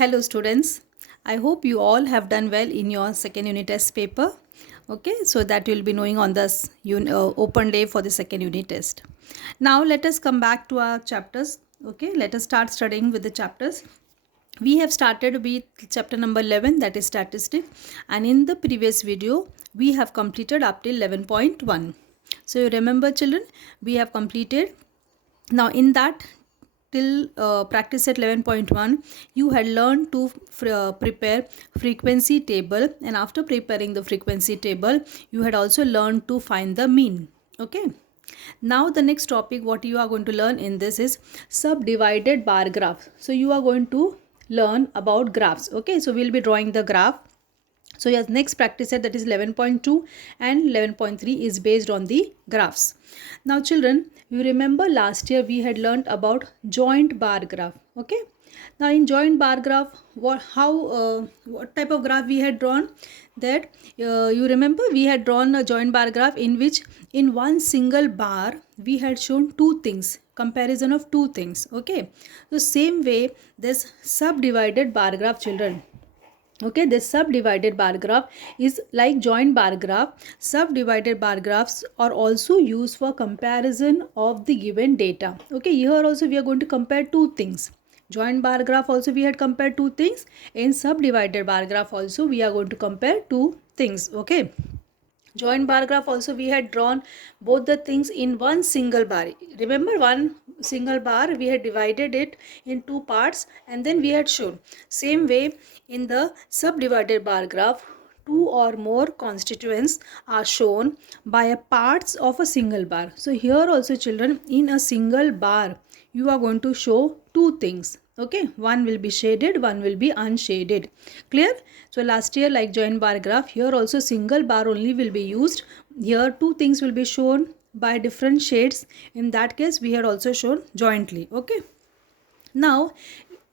Hello students, I hope you all have done well in your second unit test paper. Okay, so that you'll be knowing on this open day for the second unit test. Now let us come back to our chapters. Okay, let us start studying with the chapters. We have started with chapter number 11, that is statistics, and in the previous video we have completed up till 11.1. So you remember children, we have completed. Now in that till practice at 11.1 you had learned to prepare frequency table, and after preparing the frequency table you had also learned to find the mean. Okay, now the next topic what you are going to learn in this is subdivided bar graph. So you are going to learn about graphs. Okay, so we'll be drawing the graph. So yes, next practice set, that is 11.2 and 11.3 is based on the graphs. Now children, you remember last year we had learned about joint bar graph. Okay. Now in joint bar graph, what type of graph we had drawn? That you remember we had drawn a joint bar graph in which in one single bar we had shown two things, comparison of two things. Okay. So same way this subdivided bar graph children. Okay, this subdivided bar graph is like joint bar graph. Subdivided bar graphs are also used for comparison of the given data. Okay, here also we are going to compare two things. Joint bar graph also we had compared two things. In subdivided bar graph also we are going to compare two things. Okay. Joint bar graph also we had drawn both the things in one single bar. Remember, one single bar we had divided it in two parts and then we had shown. Same way in the subdivided bar graph, two or more constituents are shown by a parts of a single bar. So here also children, in a single bar you are going to show two things. Okay, one will be shaded, one will be unshaded. Clear? So last year like joint bar graph, here also single bar only will be used. Here two things will be shown by different shades. In that case we had also shown jointly. Okay, now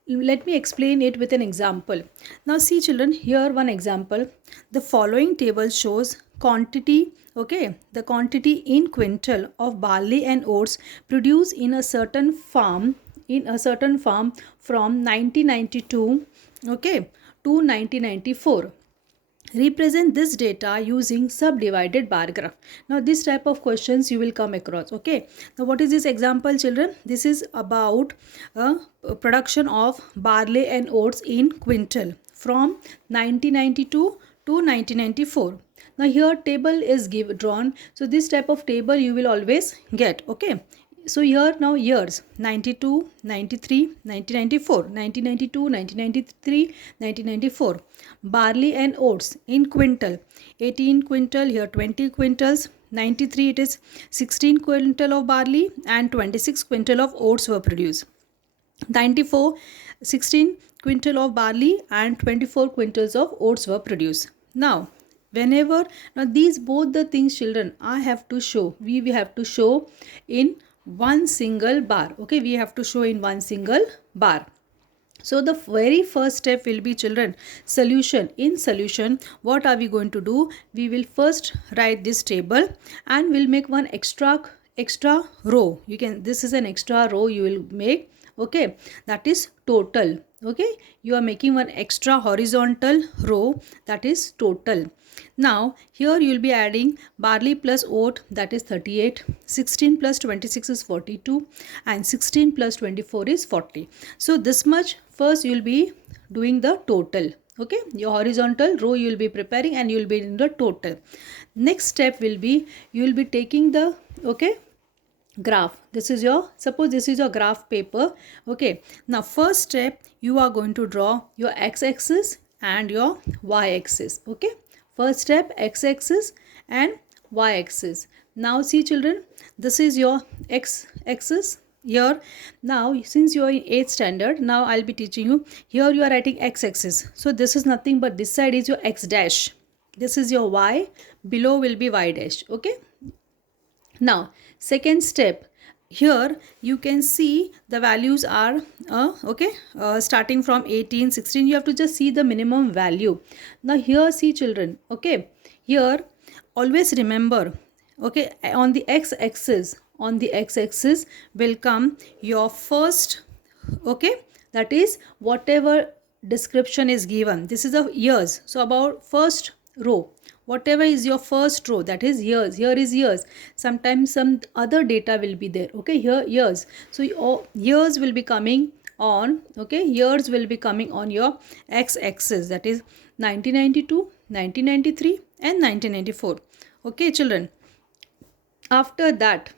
let me explain it with an example. Now see children, here one example. The following table shows quantity, okay, the quantity in quintal of barley and oats produced in a certain farm from 1992, okay, to 1994. Represent this data using subdivided bar graph. Now this type of questions you will come across. Okay, now what is this example children? This is about production of barley and oats in quintal from 1992 to 1994. Now here table is drawn. So this type of table you will always get. Okay, so here now years 92, 93, 1994, 1992, 1993, 1994. Barley and oats in quintal, 18 quintal, here 20 quintals. 93 it is 16 quintal of barley and 26 quintal of oats were produced. 94, 16 quintal of barley and 24 quintals of oats were produced. Now these both the things children I have to show, we have to show in one single bar. Okay, we have to show in one single bar. So the very first step will be children solution. In solution, what are we going to do? We will first write this table and we'll make one extra row. This is an extra row you will make. Okay, that is total. Okay, you are making one extra horizontal row, that is total. Now here you will be adding barley plus oat, that is 38, 16 plus 26 is 42 and 16 plus 24 is 40. So this much first you will be doing the total. Okay, your horizontal row you will be preparing and you will be in the total. Next step will be you will be taking the graph. This is your, suppose this is your graph paper. Okay, now first step you are going to draw your x-axis and your y-axis. Okay, first step x-axis and y-axis. Now see children, this is your x-axis here. Now since you are in 8th standard, now I'll be teaching you. Here you are writing x-axis. So this is nothing but this side is your x dash. This is your y. Below will be y dash. Okay. Now second step, here you can see the values are starting from 18, 16. You have to just see the minimum value. Now here see children, okay, here always remember, okay, on the x-axis will come your first, okay, that is whatever description is given. This is a years. So about first row, whatever is your first row, that is years. Here is years. Sometimes some other data will be there. Okay, here years. So years will be coming on. Okay, years will be coming on your x-axis. That is 1992, 1993, and 1994. Okay, children. After that,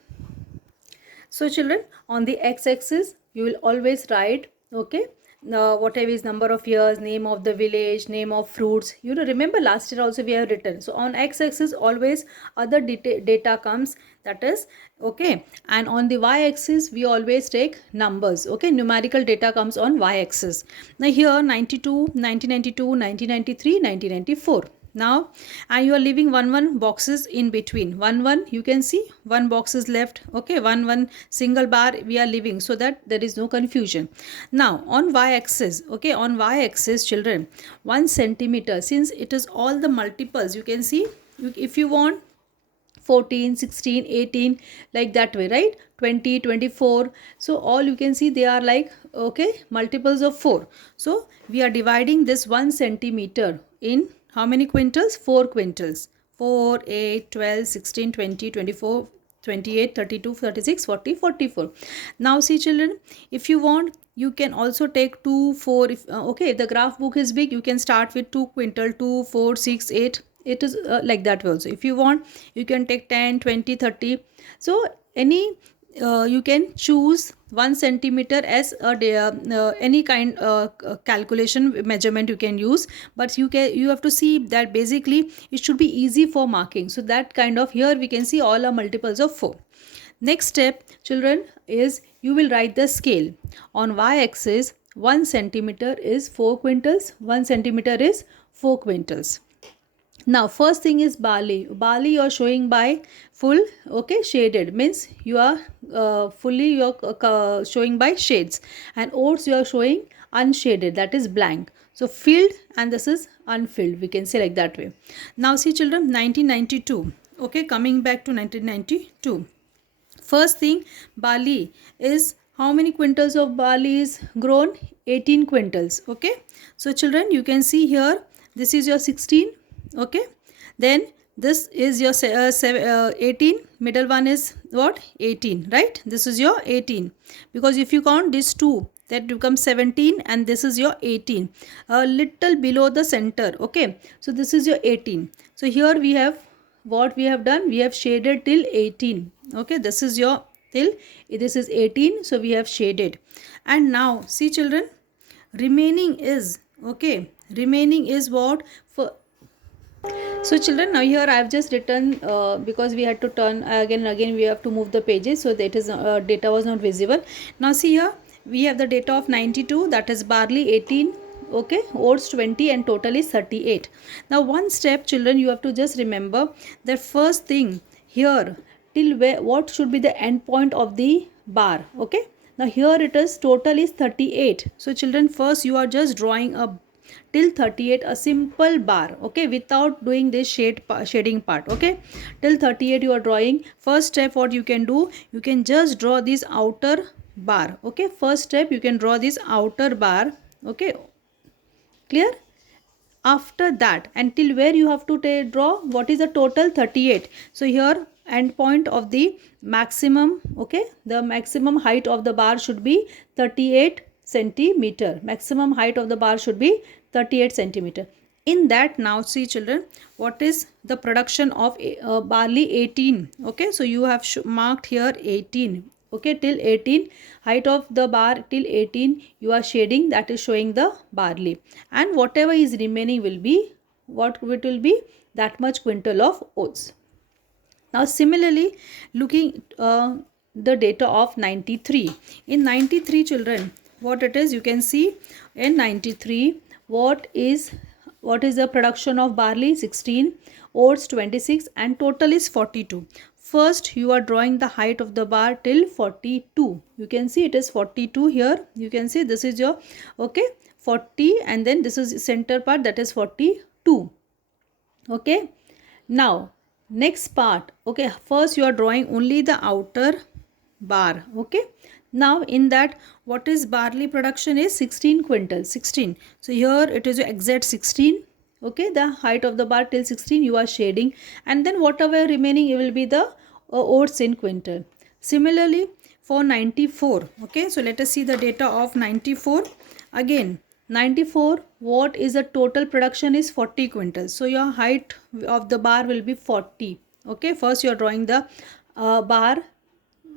so children, on the x-axis you will always write, okay, whatever is number of years, name of the village, name of fruits. You know, remember last year also we have written. So on x-axis always other data comes, that is okay. And on the y-axis we always take numbers. Okay, numerical data comes on y-axis. Now here 92, 1992, 1993, 1994. Now, and you are leaving one boxes in between. One you can see one box is left. Okay, one single bar we are leaving, so that there is no confusion. Now on y-axis, okay, on y-axis children, 1 centimeter, since it is all the multiples, you can see, if you want 14, 16, 18, like that way, right? 20, 24. So all you can see they are like, okay, multiples of 4. So we are dividing this 1 centimeter in how many quintals? 4 quintals. 4, 8, 12, 16, 20, 24, 28, 32, 36, 40, 44. Now see children, if you want, you can also take 2, 4. If okay, if the graph book is big, you can start with 2 quintal, 2, 4, 6, 8. It is like that way also. If you want, you can take 10, 20, 30. So any you can choose 1 centimeter as a any kind calculation measurement you can use, but you have to see that basically it should be easy for marking. So that kind of, here we can see all are multiples of 4. Next step children is you will write the scale. On y-axis 1 centimeter is 4 quintals, 1 centimeter is 4 quintals. Now first thing is barley. Barley you are showing by full, okay, shaded, means you are fully you are showing by shades, and oats you are showing unshaded, that is blank. So filled, and this is unfilled, we can say like that way. Now see children, 1992, okay, coming back to 1992. First thing, barley is, how many quintals of barley is grown? 18 quintals. Okay, so children, you can see here, this is your 16. Okay, then this is your 18, middle one is what? 18, right? This is your 18, because if you count these two, that becomes 17, and this is your 18, a little below the center. Okay, so this is your 18. So here we have, what we have done, we have shaded till 18. Okay, this is your till, this is 18, so we have shaded. And now see children, remaining is, okay, remaining is what? For so children, now here I have just written, because we had to turn again and again, we have to move the pages, so that is data was not visible. Now see here, we have the data of 92, that is barley 18, okay, oats 20, and total is 38. Now one step children, you have to just remember that first thing here, till where, what should be the end point of the bar. Okay, now here it is, total is 38. So children, first you are just drawing a till 38, a simple bar, okay, without doing this shading part. Okay, till 38 you are drawing. First step, what you can do, you can just draw this outer bar. Okay, first step, you can draw this outer bar. Okay, clear? After that, until where you have to draw, what is the total? 38. So here end point of the maximum, okay, the maximum height of the bar should be 38 centimeter. Maximum height of the bar should be 38 centimeter. In that, now see children, what is the production of barley? 18. Okay, so you have marked here 18. Okay, till 18, height of the bar till 18 you are shading, that is showing the barley, and whatever is remaining will be, what it will be, that much quintal of oats. Now similarly, looking the data of 93. In 93 children, what it is, you can see in 93, what is the production of barley? 16, oats 26, and total is 42. First you are drawing the height of the bar till 42. You can see it is 42 here. You can see this is your, okay, 40, and then this is center part, that is 42. Okay, now next part, okay, first you are drawing only the outer bar. Okay, Now in that, what is barley production is 16 quintal, 16. So here it is your exact 16. Okay, the height of the bar till 16 you are shading, and then whatever remaining it will be the oats in quintal. Similarly for 94. Okay, so let us see the data of 94. Again 94, what is the total production is 40 quintals. So your height of the bar will be 40. Okay, first you are drawing the bar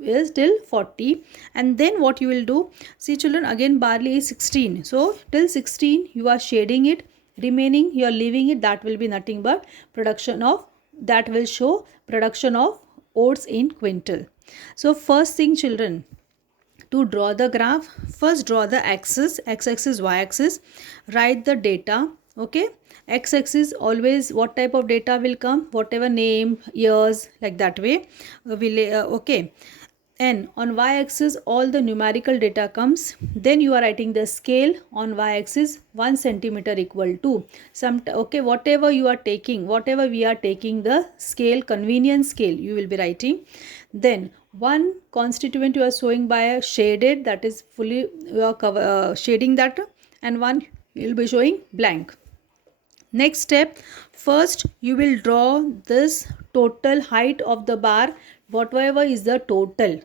is till 40, and then what you will do, see children, again barley is 16, so till 16 you are shading it, remaining you are leaving it, that will be nothing but production of, that will show production of oats in quintal. So first thing children, to draw the graph, first draw the axis, x-axis, y-axis, write the data. Okay, x-axis always what type of data will come, whatever name, years, like that way okay. And on y-axis all the numerical data comes. Then you are writing the scale on y-axis, 1 centimeter equal to some, okay, whatever you are taking, whatever we are taking the scale, convenience scale you will be writing. Then one constituent you are showing by a shaded, that is fully you are shading that, and one you will be showing blank. Next step, first you will draw this total height of the bar, whatever is the total,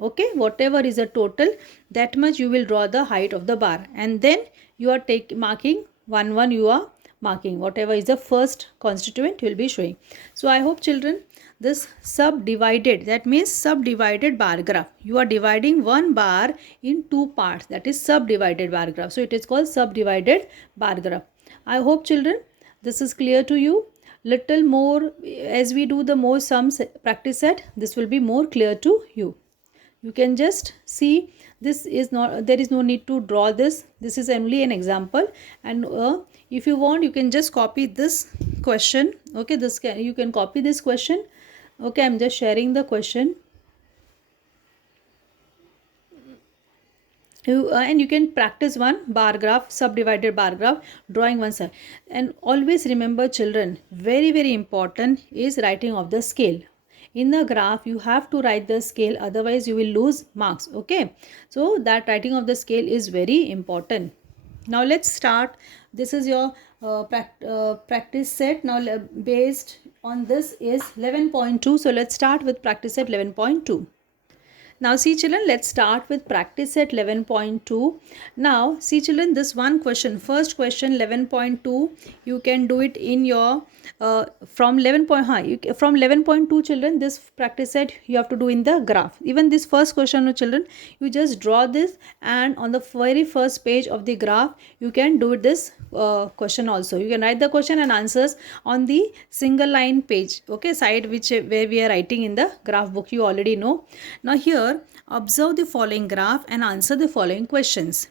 okay, whatever is the total, that much you will draw the height of the bar, and then you are marking one you are marking whatever is the first constituent you will be showing. So I hope children, this subdivided, that means subdivided bar graph, you are dividing one bar in two parts, that is subdivided bar graph, so it is called subdivided bar graph. I hope children this is clear to you. Little more as we do the more sums practice set, this will be more clear to you. You can just see, this is not, there is no need to draw this, this is only an example. And if you want you can just copy this question. Okay, you can copy this question. Okay, I'm just sharing the question. And you can practice one bar graph, subdivided bar graph, drawing one side. And always remember children, very very important is writing of the scale. In the graph you have to write the scale, otherwise you will lose marks. Okay, so that writing of the scale is very important. Now let's start. This is your practice set. Now based on this is 11.2, so let's start with practice set 11.2. Now see children, let's start with practice set 11.2. Now see children, this one question, first question 11.2, you can do it in your from 11 from 11.2 children, this practice set you have to do in the graph. Even this first question children, you just draw this, and on the very first page of the graph you can do this question also. You can write the question and answers on the single line page, okay, side which where we are writing in the graph book, you already know. Now here observe the following graph and answer the following questions.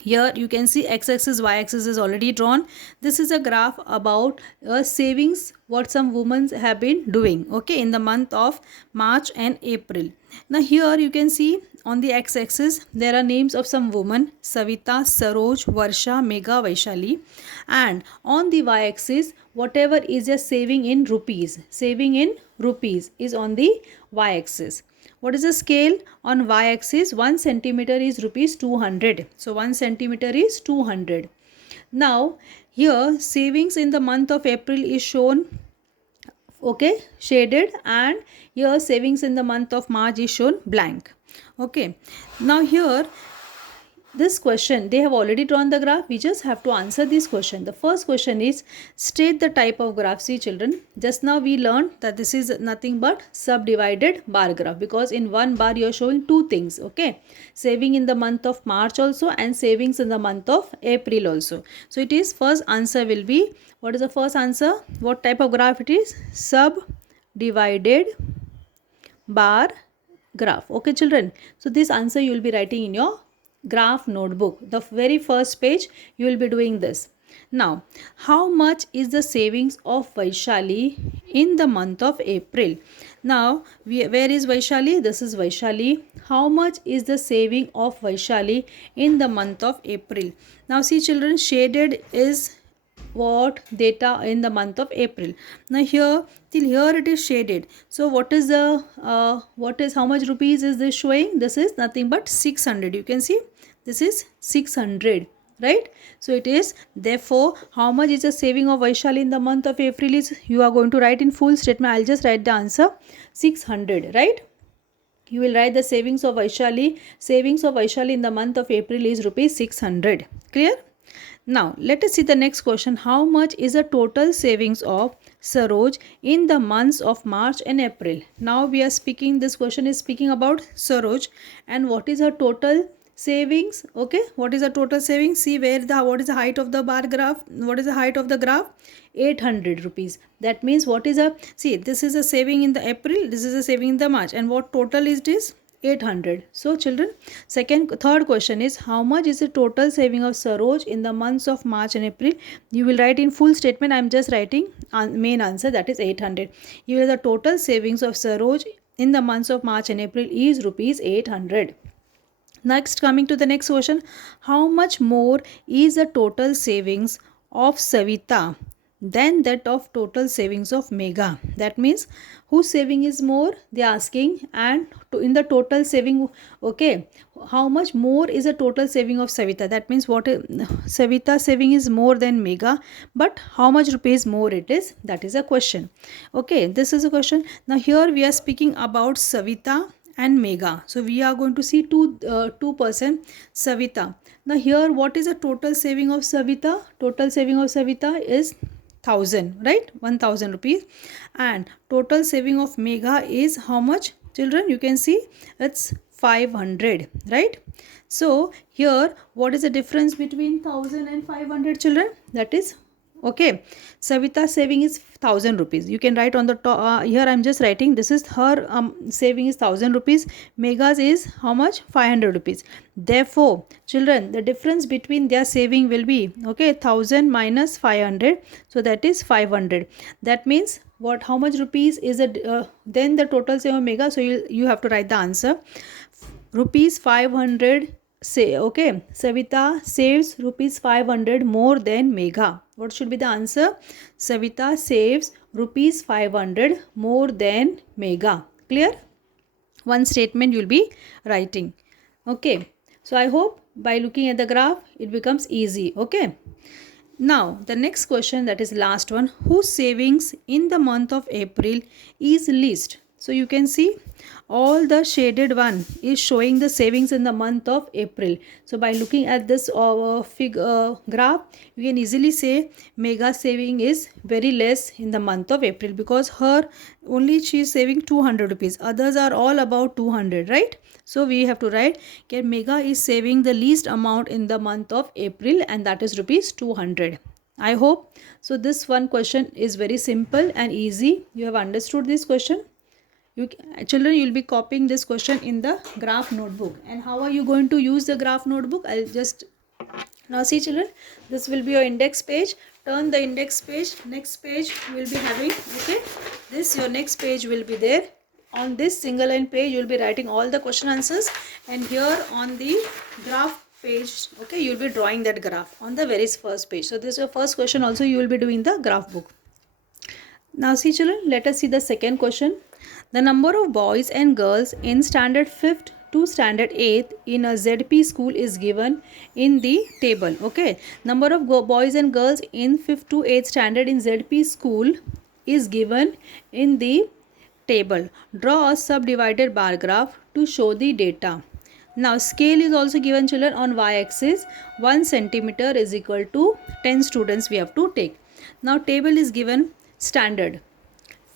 Here you can see x-axis, y-axis is already drawn. This is a graph about savings, what some women have been doing, okay, in the month of March and April. Now here you can see on the x-axis there are names of some women, Savita, Saroj, Varsha, Megha, Vaishali, and on the y-axis whatever is a saving in rupees, saving in rupees is on the y-axis. What is the scale on y-axis? 1 centimeter is rupees 200. So 1 centimeter is 200. Now here savings in the month of April is shown, okay, shaded, and here savings in the month of March is shown blank. Okay, now here this question, they have already drawn the graph, we just have to answer this question. The first question is state the type of graph. See children, just now we learned that this is nothing but subdivided bar graph, because in one bar you are showing two things, okay, saving in the month of March also and savings in the month of April also. So it is, first answer will be, what is the first answer, what type of graph it is, subdivided bar graph. Okay children, so this answer you will be writing in your graph notebook, the very first page you will be doing this. Now how much is the savings of Vaishali in the month of April? Now where is Vaishali? This is Vaishali. How much is the saving of Vaishali in the month of April? Now see children, shaded is what data in the month of April. Now here, till here it is shaded. So what is the how much rupees is this showing? This is nothing but 600. You can see this is 600, right? So it is, therefore, how much is the saving of Vaishali in the month of April is, you are going to write in full statement. I'll just write the answer 600, right? You will write the savings of Vaishali. Savings of Vaishali in the month of April is rupees 600. Clear? Now, let us see the next question. How much is the total savings of Saroj in the months of March and April? Now, we are speaking, this question is speaking about Saroj, and what is her total savings? Okay, what is the total savings? See where what is the height of the bar graph? What is the height of the graph? 800 rupees. That means what is a, see, this is a saving in the April, this is a saving in the March, and what total is this? 800. So children, third question is, how much is the total saving of Saroj in the months of March and April? You will write in full statement. I am just writing main answer, that is 800. You will, the total savings of Saroj in the months of March and April is rupees 800. Next, coming to the next question, how much more is the total savings of Savita than that of total savings of Megha? That means whose saving is more, they are asking, and in the total saving, okay, how much more is the total saving of Savita? That means what Savita saving is more than Megha, but how much rupees more it is? That is a question. Okay, this is a question. Now here we are speaking about Savita and Megha. So we are going to see two person Savita. Now here, what is the total saving of Savita? Total saving of Savita is 1000, right? 1000 rupees. And total saving of Megha is how much? Children, you can see it's 500, right? So here, what is the difference between 1000 and 500, children? That is, okay, Savita saving is 1000 rupees. You can write on the top, here I am just writing, this is her saving is 1000 rupees. Megha's is how much? 500 rupees. Therefore, children, the difference between their saving will be, okay, 1000 minus 500. So that is 500. That means what, how much rupees is it? Then the total saving of Megha. So you have to write the answer. Rupees 500 say, okay, Savita saves rupees 500 more than Megha. What should be the answer? Savita saves rupees 500 more than Megha. Clear? One statement you will be writing. Okay. So I hope by looking at the graph it becomes easy. Okay. Now the next question, that is last one. Whose savings in the month of April is least? So you can see all the shaded one is showing the savings in the month of April. So by looking at this graph, you can easily say Megha saving is very less in the month of April, because her only she is saving 200 rupees. Others are all about 200, right? So we have to write that Megha is saving the least amount in the month of April, and that is rupees 200. I hope so. This one question is very simple and easy. You have understood this question. Children, you will be copying this question in the graph notebook. And how are you going to use the graph notebook? I'll just, now see children, this will be your index page. Turn the index page. Next page you will be having, okay, this your next page will be there. On this single line page you will be writing all the question answers, and here on the graph page, okay, you will be drawing that graph on the very first page. So this is your first question. Also you will be doing the graph book. Now see children, let us see the second question. The number of boys and girls in standard 5th to standard 8th in a ZP school is given in the table. Okay, number of boys and girls in 5th to 8th standard in ZP school is given in the table. Draw a subdivided bar graph to show the data. Now scale is also given children on y-axis. 1 centimeter is equal to 10 students we have to take. Now table is given standard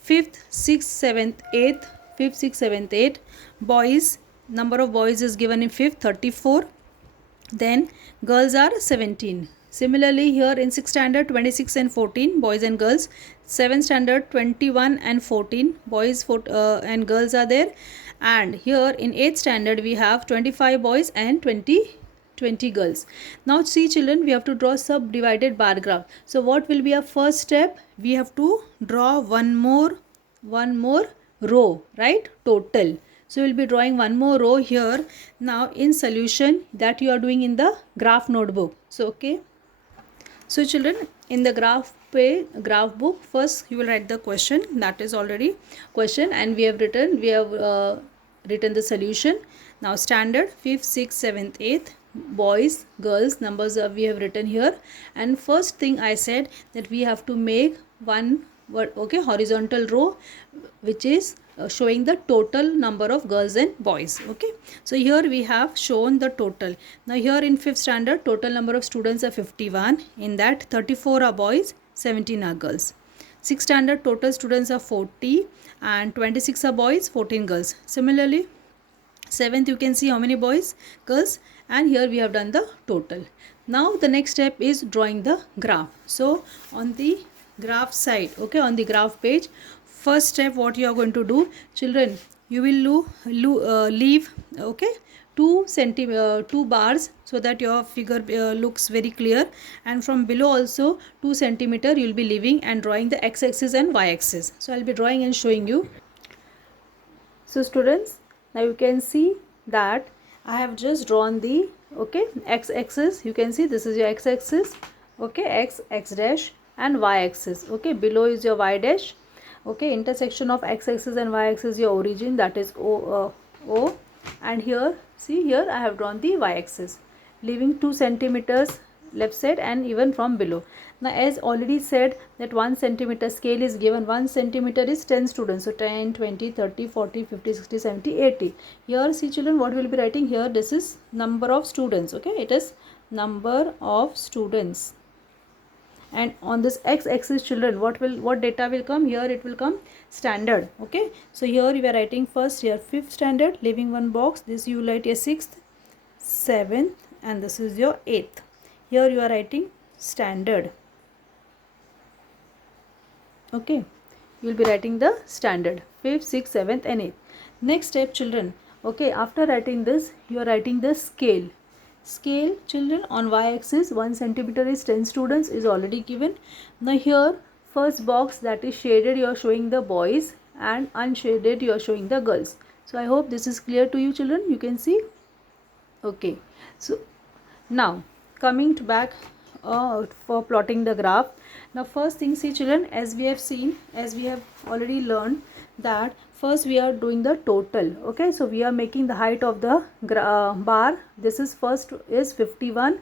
5th, 6th, 7th, 8th, 5th, 6th, 7th, 8th. Boys, number of boys is given in 5th, 34. Then girls are 17. Similarly here in 6th standard 26 and 14 boys and girls. 7th standard 21 and 14 boys and girls are there. And here in 8th standard we have 25 boys and 20 girls. Now see children, we have to draw subdivided bar graph. So what will be our first step? We have to draw one more row, right? Total. So we will be drawing one more row here. Now in solution that you are doing in the graph notebook. So okay, So children, in the graph book, first you will write the question. That is already question, and we have written the solution. Now standard 5th, 6th, 7th, 8th, boys, girls, numbers we have written here. And first thing I said that we have to make one word, okay, horizontal row, which is showing the total number of girls and boys. Okay, so here we have shown the total. Now here in 5th standard, total number of students are 51. In that 34 are boys, 17 are girls. 6th standard, total students are 40 and 26 are boys, 14 girls. Similarly, 7th, you can see how many boys, girls, and here we have done the total. Now the next step is drawing the graph. So on the graph side, okay, on the graph page, first step what you are going to do, children, you will leave, okay, 2 bars, so that your figure looks very clear, and from below also 2 centimeter you will be leaving and drawing the x-axis and y-axis. So I'll be drawing and showing you. So students, now you can see that I have just drawn the, okay, x-axis. You can see this is your x-axis, okay, x dash, and y-axis, okay, below is your y dash, okay, intersection of x-axis and y-axis your origin, that is O, and here, see, here I have drawn the y-axis, leaving 2 centimeters left side and even from below. Now as already said that 1 centimeter scale is given. 1 centimeter is 10 students, so 10, 20, 30, 40, 50, 60, 70, 80. Here see children, what we will be writing here, this is number of students, okay, it is number of students. And on this x-axis children, what data will come here, it will come standard, okay. So here we are writing first here 5th standard, leaving one box, this you write your 6th, 7th, and this is your 8th. Here you are writing standard, okay, you will be writing the standard 5th, 6th, 7th, and 8th. Next step children, okay, after writing this, you are writing the scale. Scale children, on y-axis 1 centimeter is 10 students is already given. Now here first box, that is shaded, you are showing the boys, and unshaded you are showing the girls. So I hope this is clear to you children, you can see, okay. So now coming to back for plotting the graph. Now first thing, see children, as we have seen, as we have already learned, that first we are doing the total, okay. So we are making the height of the bar. This is first is 51,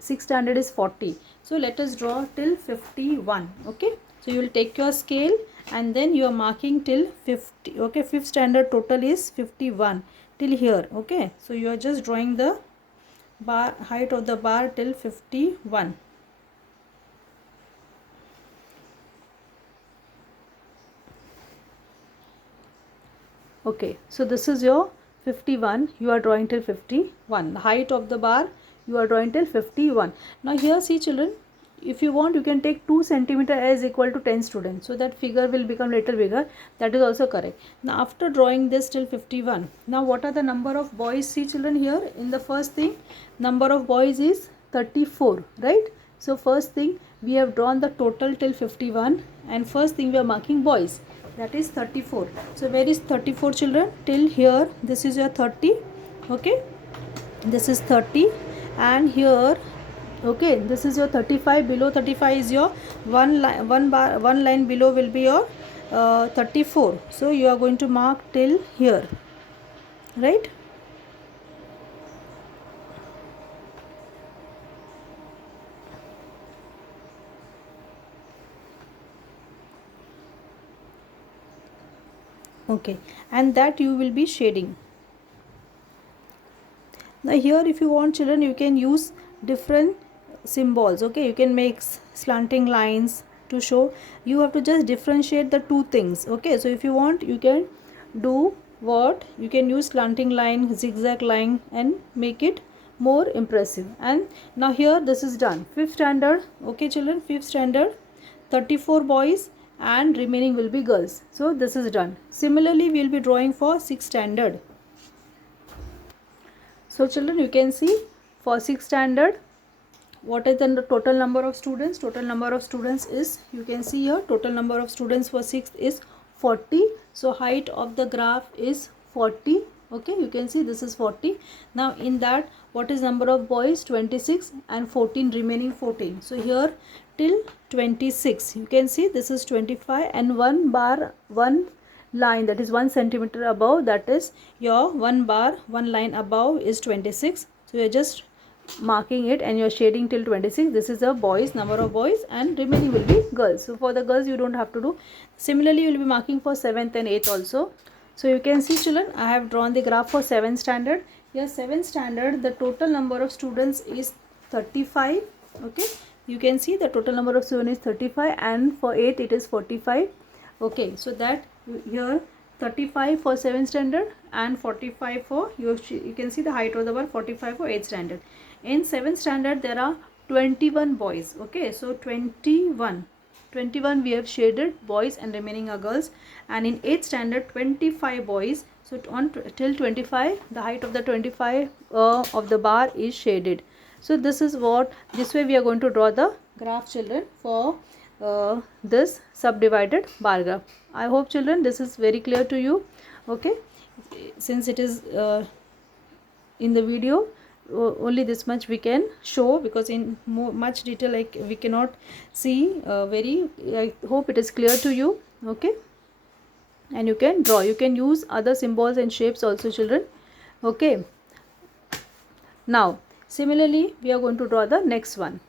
6th standard is 40. So let us draw till 51, okay. So you will take your scale and then you are marking till 50, okay. 5th standard total is 51 till here, okay. So you are just drawing the bar, height of the bar till 51. Okay, so this is your 51, you are drawing till 51. The height of the bar you are drawing till 51. Now here see children, if you want you can take 2 centimeter as equal to 10 students, so that figure will become little bigger, that is also correct. Now after drawing this till 51, now what are the number of boys, see children, here in the first thing, number of boys is 34, right. So first thing we have drawn the total till 51, and first thing we are marking boys, that is 34. So where is 34 children, till here, this is your 30, okay, this is 30, and here, okay, this is your 35, below 35 is your one line below will be your 34. So you are going to mark till here, right. Okay, and that you will be shading. Now here if you want children, you can use different symbols, okay, you can make slanting lines to show. You have to just differentiate the two things, okay. So if you want, you can do what, you can use slanting line, zigzag line, and make it more impressive. And now here this is done. 5th standard, okay children, 5th standard, 34 boys and remaining will be girls. So this is done. Similarly we will be drawing for 6th standard. So children, you can see for 6th standard, what is the total number of students? Total number of students is, you can see here, total number of students for 6th is 40. So height of the graph is 40, Okay, you can see this is 40. Now in that, what is number of boys? 26 and 14, remaining 14. So here till 26, you can see this is 25 and one bar, one line, that is 1 centimeter above, that is your one bar, one line above is 26. So you're just marking it and you're shading till 26. This is the boys, number of boys, and remaining will be girls. So for the girls you don't have to do. Similarly you will be marking for 7th and 8th also. So you can see children, I have drawn the graph for 7th standard. Here 7th standard, the total number of students is 35. Okay, you can see the total number of students is 35, and for 8th it is 45. Okay, so that here 35 for 7th standard and 45 for, you can see the height of the bar, 45 for 8th standard. In 7th standard there are 21 boys. Okay, so 21 we have shaded boys and remaining are girls. And in 8th standard 25 boys. So on till 25, the height of the 25 of the bar is shaded. So this is what, this way we are going to draw the graph children for this subdivided bar graph. I hope children this is very clear to you. Okay, since it is in the video, only this much we can show, because in much detail like we cannot see very. I hope it is clear to you. Okay, and you can draw, you can use other symbols and shapes also children. Okay, now similarly we are going to draw the next one.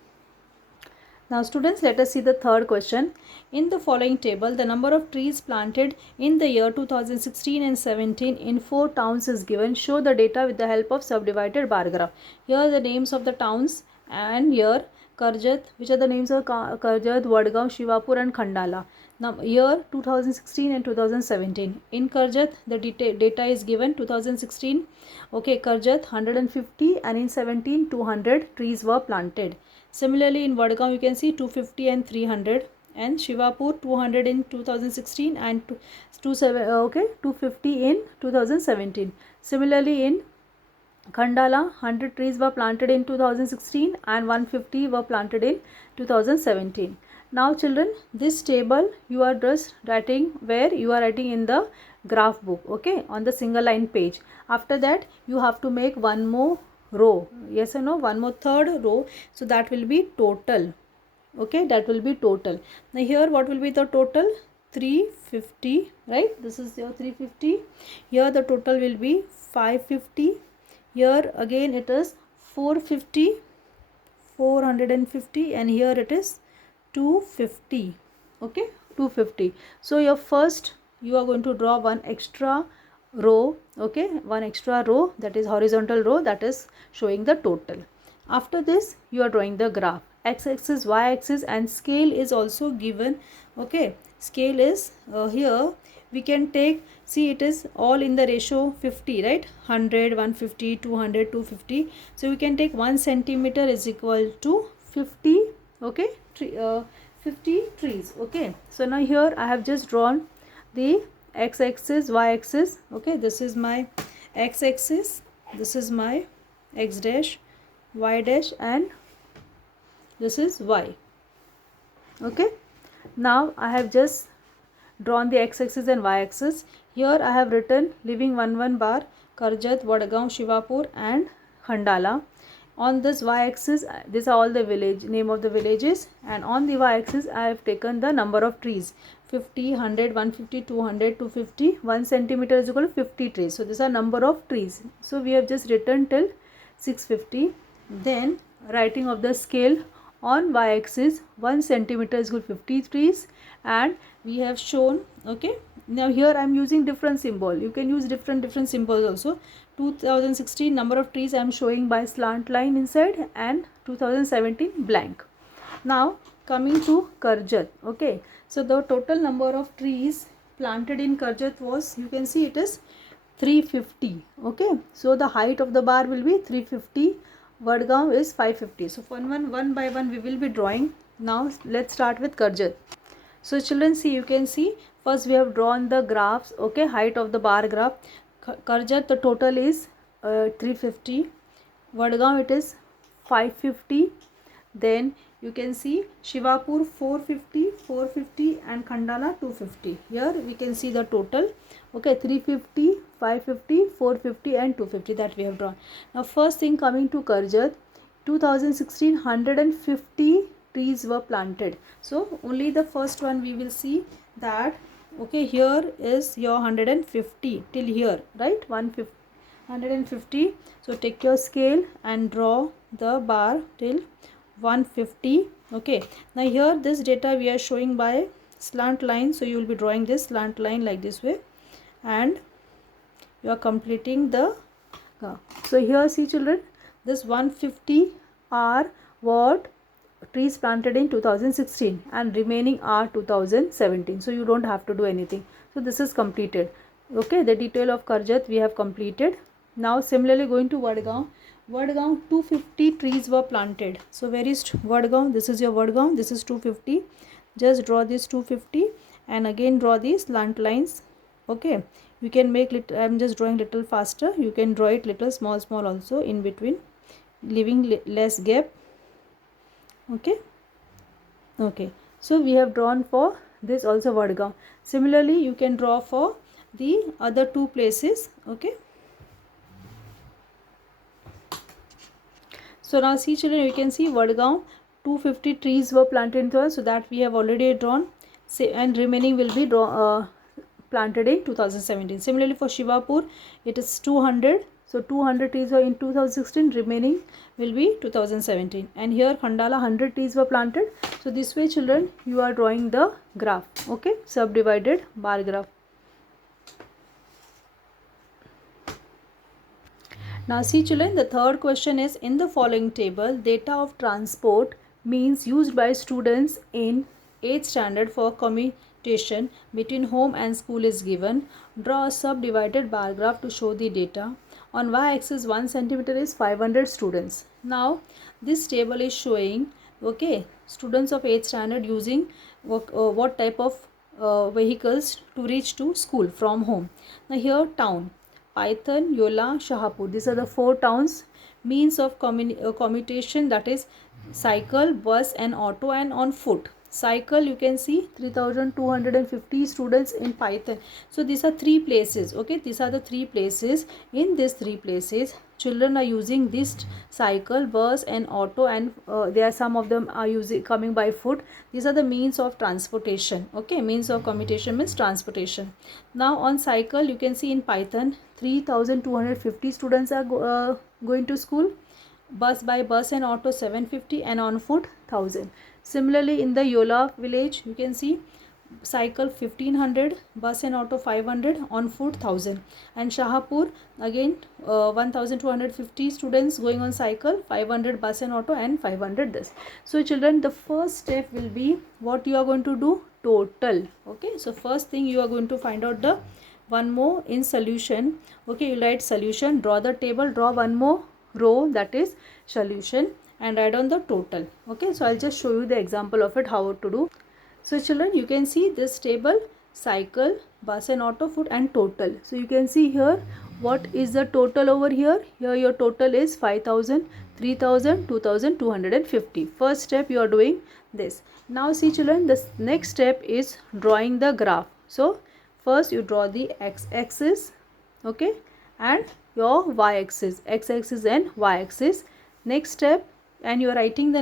Now students, let us see the third question. In the following table, the number of trees planted in the year 2016 and 17 in 4 towns is given. Show the data with the help of subdivided bar graph. Here are the names of the towns, and here Karjat, which are the names of Karjat, Vadgaon, Shivapur and Khandala. Now year 2016 and 2017. In Karjat, the data is given 2016. Okay, Karjat 150, and in 17 200 trees were planted. Similarly in Vadgaon you can see 250 and 300, and Shivapur 200 in 2016 and 250 in 2017. Similarly in Khandala 100 trees were planted in 2016 and 150 were planted in 2017. Now children, this table you are just writing, where you are writing in the graph book, okay, on the single line page. After that you have to make one more row, yes or no, one more third row, so that will be total. Okay, that will be total. Now here what will be the total? 350, right? This is your 350. Here the total will be 550. Here again it is 450, 450, and here it is 250. Okay, 250. So your first, you are going to draw one extra row. Okay, one extra row, that is horizontal row, that is showing the total. After this you are drawing the graph, x-axis, y-axis, and scale is also given. Okay, scale is here we can take, see it is all in the ratio 50, right? 100, 150, 200, 250. So we can take 1 centimeter is equal to 50. Okay, 50 trees. Okay, so now here I have just drawn the x-axis, y-axis. Okay, this is my x-axis, this is my x dash, y dash, and this is y. Okay, now I have just drawn the x-axis and y-axis. Here I have written living 1 bar, Karjat, Vadgaon, Shivapur and Khandala. On this y-axis, these are all the name of the villages, and on the y-axis I have taken the number of trees, 50, 100, 150, 200, 250. 1 centimeter is equal to 50 trees. So these are number of trees. So we have just written till 650. Then writing of the scale, on y-axis 1 centimeter is equal to 50 trees, and we have shown. Okay, now here I am using different symbol, you can use different symbols also. 2016 number of trees I am showing by slant line inside, and 2017 blank. Now coming to Karjat. Okay, so the total number of trees planted in Karjat was, you can see it is 350. Okay, so the height of the bar will be 350. Vadgaon is 550. So one by one we will be drawing. Now let's start with Karjat. So children, see, you can see first we have drawn the graphs. Okay, height of the bar graph. Karjat, the total is 350. Vadgaon it is 550. Then you can see Shivapur 450, 450 and Khandala 250. Here we can see the total. Okay, 350, 550, 450 and 250 that we have drawn. Now first thing, coming to Karjat, 2016 150 trees were planted. So only the first one we will see that. Okay, here is your 150 till here, right? 150. So take your scale and draw the bar till 150. Okay, now here this data we are showing by slant line, so you will be drawing this slant line like this way, and you are completing the so here see children, this 150 are what trees planted in 2016 and remaining are 2017. So you don't have to do anything. So this is completed. Okay, the detail of Karjat we have completed. Now similarly going to Vadgaon. Vadgaon 250 trees were planted. So where is Vadgaon? This is your Vadgaon. This is 250. Just draw this 250 and again draw these slant lines. Okay, you can make it. I am just drawing little faster. You can draw it little small also in between, leaving less gap. Okay, so we have drawn for this also Vadgaon. Similarly you can draw for the other two places. Okay, so now see children, you can see Vadgaon 250 trees were planted there, so that we have already drawn. And remaining will be planted in 2017. Similarly for Shivapur it is 200. So 200 trees are in 2016, remaining will be 2017. And here Khandala 100 trees were planted. So this way children, you are drawing the graph. Okay, subdivided bar graph. Now see children, the third question is, in the following table, data of transport means used by students in 8th standard for commutation between home and school is given. Draw a subdivided bar graph to show the data. On y-axis 1 centimeter is 500 students. Now this table is showing, okay, students of 8th standard using what type of vehicles to reach to school from home. Now here town, Python, Yola, Shahapur. These are the 4 towns. Means of commutation, that is cycle, bus and auto, and on foot. Cycle you can see 3250 students in Python. So these are 3 places. Okay, these are the 3 places. In these 3 places children are using this cycle, bus and auto, and there are some of them are coming by foot. These are the means of transportation. Okay, means of commutation means transportation. Now on cycle you can see in Python 3250 students are going to school. Bus, by bus and auto 750, and on foot 1000. Similarly in the Yola village you can see cycle 1500, bus and auto 500, on foot 1000. And Shahapur again 1250 students going on cycle, 500 bus and auto, and 500 this. So children, the first step will be what you are going to do, total. Okay, so first thing you are going to find out the one more in solution. Okay, you write solution, draw the table, draw one more row, that is solution, and write on the total. Okay, so I'll just show you the example of it, how to do. So children, you can see this table, cycle, bus and auto, foot, and total. So you can see here what is the total over here. Here your total is 5000, 3000, 2250. First step you are doing this. Now see children, the next step is drawing the graph. So first you draw the x-axis, okay, and your y-axis, x-axis and y-axis. Next step, and you are writing the